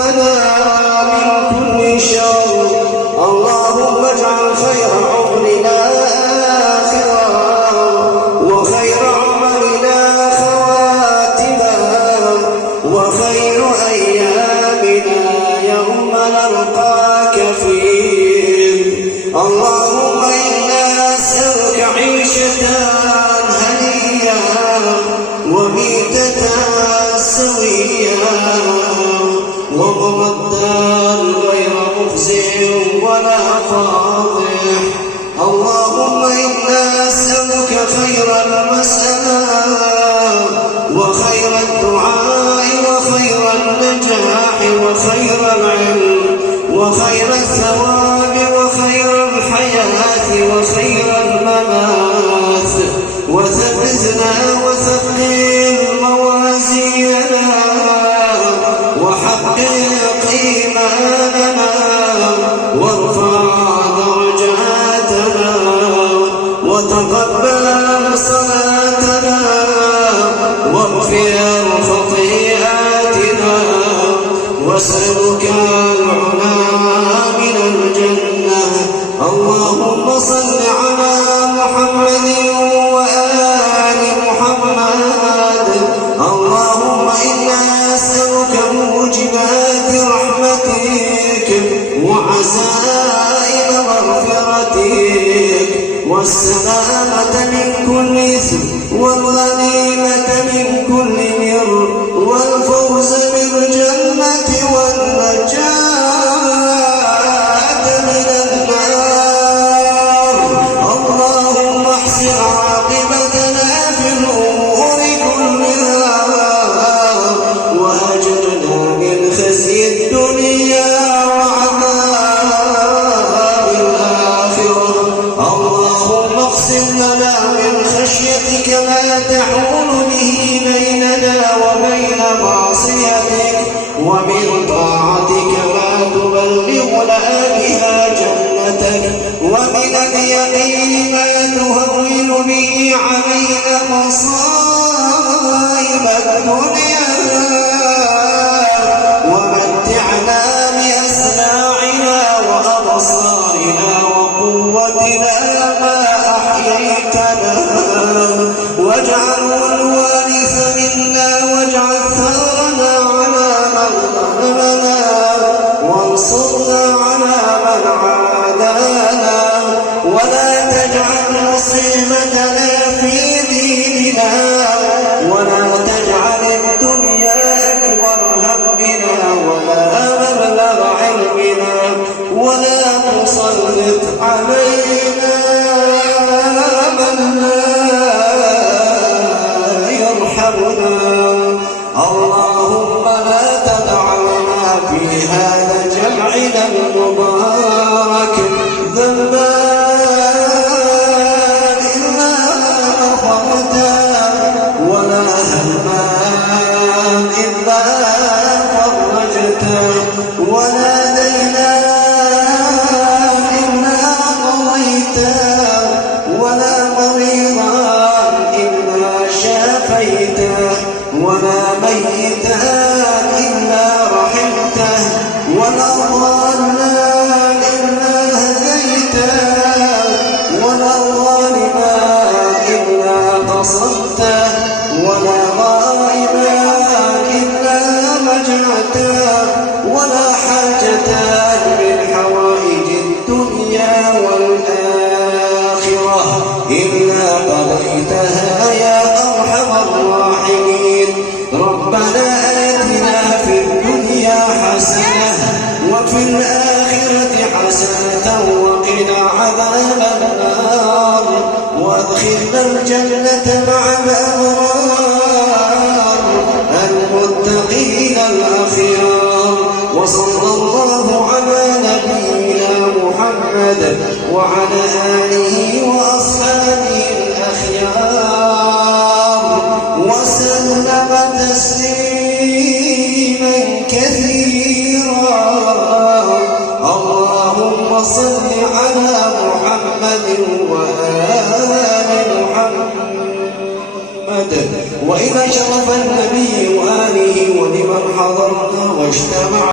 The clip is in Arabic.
عمرنا من كل شر. اللهم اجعل خير عمرنا آخرا وخير عملنا خواتما وخير أيامنا يوم نلقاك فيه. اللهم إنا نسألك عيشة هنية وميتة سوية ومردا غير مخزي ولا فاضح. اللهم إنا نسألك خير المسألة وخير الدعاء وخير النجاح وخير العلم وخير الثواب وخير الحياة وخير الممات. وثبتنا وثقل موازيننا وحقق إيماننا وارفع درجاتنا وتقبل صلاتنا واغفر خطيئاتنا واسألك العلا من الجنة. اللهم صل على محمد وآل محمد. اللهم إنا نسألك موجبات رحمتك وعزائم مغفرتك والسلامة من كل إثم والغنيمة من كل بر والفوز بالجنة والنجاة من النار. اللهم احسن عاقبتنا في الأمور كلها وأجرنا من خزي الدنيا وعذاب الآخرة. اللهم اقسم لنا من خشيتك ما تحول به بيننا وبين معصيتك ومن طاعتك ما تبلغنا بها جنتك ومن اليقين ما تهون به علينا مصائب الدنيا ومتعنا بأسماعنا وأبصارنا وقوتنا ما أحييتنا واجعله الوارث منا واجعل ثأرنا على من ظلمنا وانصرنا على من عادانا ولا تجعل مصيبتنا في ديننا ولا تجعل الدنيا أكبر همنا ولا مبلغ علمنا ولا تسلط علينا من لا يرحمنا. اللهم لا تدع لنا في هذا جمعنا المبارك ذنبا إلا غفرته ولا هما إلا فرجته ولا دينا إلا قضيته ولا مريضا إلا شافيته ولا ميتا إلا رحمته ولا ضالا إلا هديته ولا ظالما إلا قصدته ولا غائبا إلا رجعته ولا حاجة من حوائج الدنيا والآخرة إلا قضيتها يا أرحم الراحمين. ربنا آتنا في الدنيا حسنة وفي الآخرة حسنة وقنا عذاب النار وادخلنا الجنة مع الأبرار المتقين الأخيار. وصلى الله على نبينا محمد وعلى آله وأصحابه الأخيار وسلم تسليما كثيرا. اللهم صل على محمد وآل محمد وإلى شرف النبي وآله ولمن حضرنا واجتمع